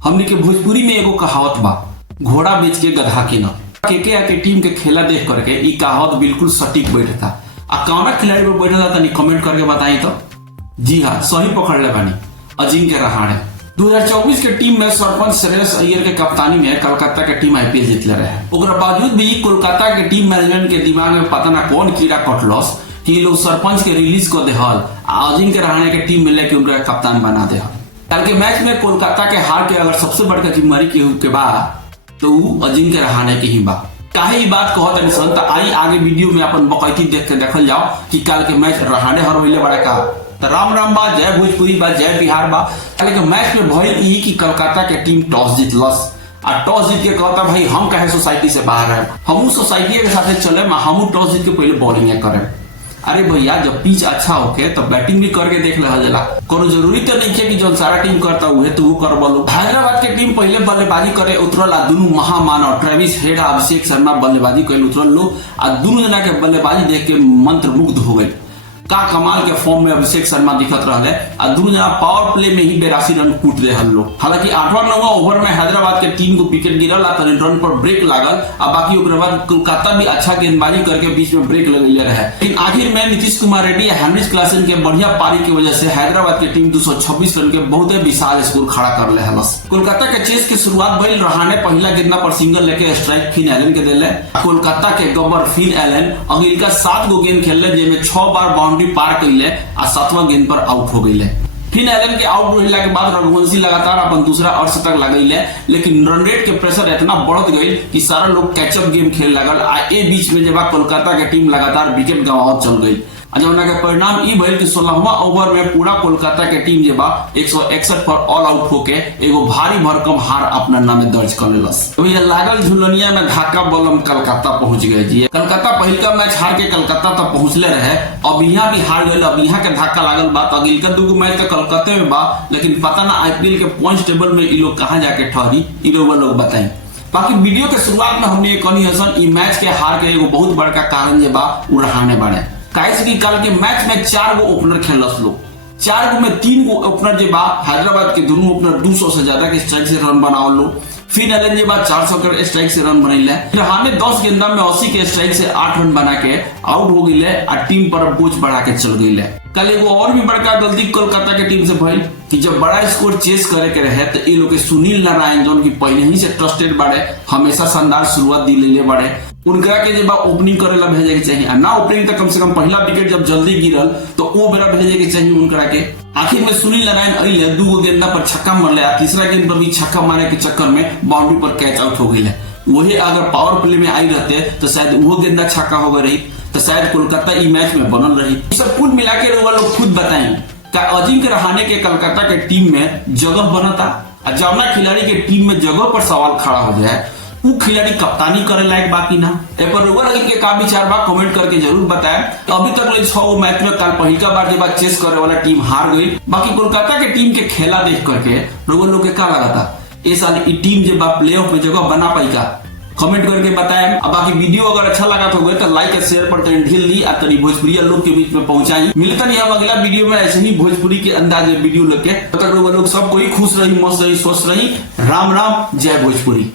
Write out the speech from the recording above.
हमने के भोजपुरी में एगो कहावत बा, घोड़ा बेच के गधा के न। केकेआर के टीम के खेला देख करके ई कहावत बिल्कुल सटीक बैठता। आ कौना खिलाड़ी पे बैठा था तनी कमेंट करके बताई तो। जी हाँ, सही पकड़ ले बानी, अजिंक्य रहाणे। 2024 के टीम में सरपंच श्रेयस अय्यर के कप्तानी में कलकत्ता के टीम आईपीएल जीतले रहे। ओकरा बावजूद भी कोलकाता के टीम मैनेजमेंट के दिमाग में पता ना कौन कीड़ा कटलस कि लोग सरपंच के रिलीज को देहल, अजिंक्य रहाणे के टीम में लेके उनका कप्तान बना दे। कल के मैच में कोलकाता के हार के अगर सबसे बड़का जिम्मेवारी के बाद तो अजिंक्य रहाणे के ही बा। काहे ई बात कहत है सन, आई आगे वीडियो में अपन बकैती देख के देखल जाओ कि कल के मैच रहाणे हरवैले बड़ा का। तो राम राम बा, जय भोजपुरी बा, जय बिहार बा। कल के मैच में भइल ई कि कलकत्ता के टीम टॉस जीतलस आ टॉस जीत के कहता भाई हम कहे सोसाइटी से बाहर है, हमू सोसाइटी के साथ चले, हमू टॉस जीत के पहले बॉलिंग करें। अरे भैया, जब पिच अच्छा होके तो बैटिंग भी करके देख रहा जाला। कोनो जरूरी तो नहीं है कि जो सारा टीम करता हुए तो वो कर बोलो। हैदराबाद के टीम पहले बल्लेबाजी करे उतरल, आ दोनों महामानव ट्रेविस हेड आ अभिषेक शर्मा बल्लेबाजी करे उतरल लोग, आ दोनों जना के बल्लेबाजी देख के मंत्र मुग्ध हो गए। का कमाल के फॉर्म में अभिषेक शर्मा दिखत रहे, आ दोनों जना पावर प्ले में ही 82 रन कूट दे हम लोग। हालांकि 8वां 9वां ओवर में हैदराबाद के टीम को विकेट गिरल, आ रन पर ब्रेक लागल, आ बाकी ओकरे बाद कोलकाता भी अच्छा गेंदबाजी करके बीच में ब्रेक लगेले रहे। लेकिन आखिर में नीतीश कुमार रेड्डी या हेनरिच क्लासन के बढ़िया पारी की वजह से हैदराबाद की टीम 226 रन के बहुत विशाल स्कोर खड़ा कर ले हलस। कोलकाता के चेस की शुरुआत भइल, रहाणे पहला गेंदा पर सिंगल लेके स्ट्राइक फिन एलन के देले। कोलकाता के गब्बर फिन एलन अगिलका 7 गो गेंद खेलले, जेमे 6 बार बाउंड्री पार कैले आ 7वां गेंद पर आउट हो गईले। फिन एलन के आउट होइला के बाद रघुवंशी लगातार अपन दूसरा अर्धशतक लगैले, लेकिन रन रेट के प्रेशर इतना बढ़त गई कि सारा लोग कैचअप गेम खेल लगल। आ ए बीच में जब कोलकाता के टीम लगातार विकेट गंवावत चल गई, जौना के परिणाम ई भइल कि 16वां ओवर में पूरा कोलकाता के टीम जे बा 161 पर ऑल आउट होके एगो भारी भरकम हार अपना नामे दर्ज कर लेलस। तो ये लागल झुलनिया में धाका बलम कलकत्ता पहुंच गए जी। कलकत्ता पहिलका मैच हार के कलकत्ता तक पहुंचले रहे, अब यहाँ भी हार गए। अब यहाँ के धाका लागल बा, अगिलका 2 मैच तो कलकत्ते में बा, लेकिन पता ना आईपीएल के पॉइंट टेबल में ये लोग कहाँ जाके ठहरी, ये लोग बताई। बाकी वीडियो के शुरुआत में हमने कहनी हसन ई मैच के हार के एगो बहुत बड़का कारण जे बा उ रहाणे बाड़े। काहे कि कल के मैच में 4 गो ओपनर खेलस लोग, 4 गो में 3 गो ओपनर जे बा हैदराबाद के दोनों ओपनर 200 से ज्यादा के स्ट्राइक से रन बनावल लो। फिन एलन जे बा 400 के स्ट्राइक से रन बनैले। रहाणे 10 गेंदा में 80 के स्ट्राइक से 8 रन बना के आउट हो गईले आ टीम पर बोझ बढ़ा के चल गईले। कल एगो और भी बड़का गलती कोलकाता के टीम से भइल कि जब बड़ा स्कोर चेस करे के रहे तो ये लोग सुनील नारायण जोन की पहले ही से ट्रस्टेड बाड़े, हमेशा शानदार शुरुआत दिले बाड़े, उनका के जब ओपनिंग करेला भेजे के चाहिए। ना ओपनिंग तो कम से कम पहला विकेट जब जल्दी गिरल तो वो बेरा भेजे के चाहिए उनका के। आखिर में सुनील नारायण अइले, 2 गेंदा पर छक्का मारले, तीसरा गेंद पर भी छक्का मारने के चक्कर में बाउंड्री पर कैच आउट हो गई। वही अगर पावर प्ले में आई रहते तो शायद वो गेंदा छक्का हो गई, तो शायद कोलकाता ई मैच में बनल रही। सब कुल मिला के लोग खुद बताएं क्या अजिंक्य रहाणे के कलकत्ता के टीम में जगह बनता। जौना खिलाड़ी के टीम में जगह पर सवाल खड़ा हो जाए वो खिलाड़ी कप्तानी करे लायक बाकी ना। एक बार रोवर के का विचार बा कमेंट करके जरूर बताएं। अभी तक 6 मैच में कल पहिलका बार जब चेस करे वाला टीम हार गई। बाकी कोलकाता के टीम के खेला देख करके रोवर लोग के का लगा था इस साल ई टीम जब प्लेऑफ में जगह बना पाई का, कमेंट करके बताएं। अब बाकी वीडियो अगर अच्छा लगा तो लाइक और शेयर पर ढील दी आ तनी भोजपुरी लोग के बीच में पहुंचाई। मिलता नहीं हम अगला वीडियो में ऐसे ही भोजपुरी के अंदाज में वीडियो लेके। तब तक लोग सब कोई खुश रही, मस्त रही, स्वस्थ रही। राम राम, जय भोजपुरी।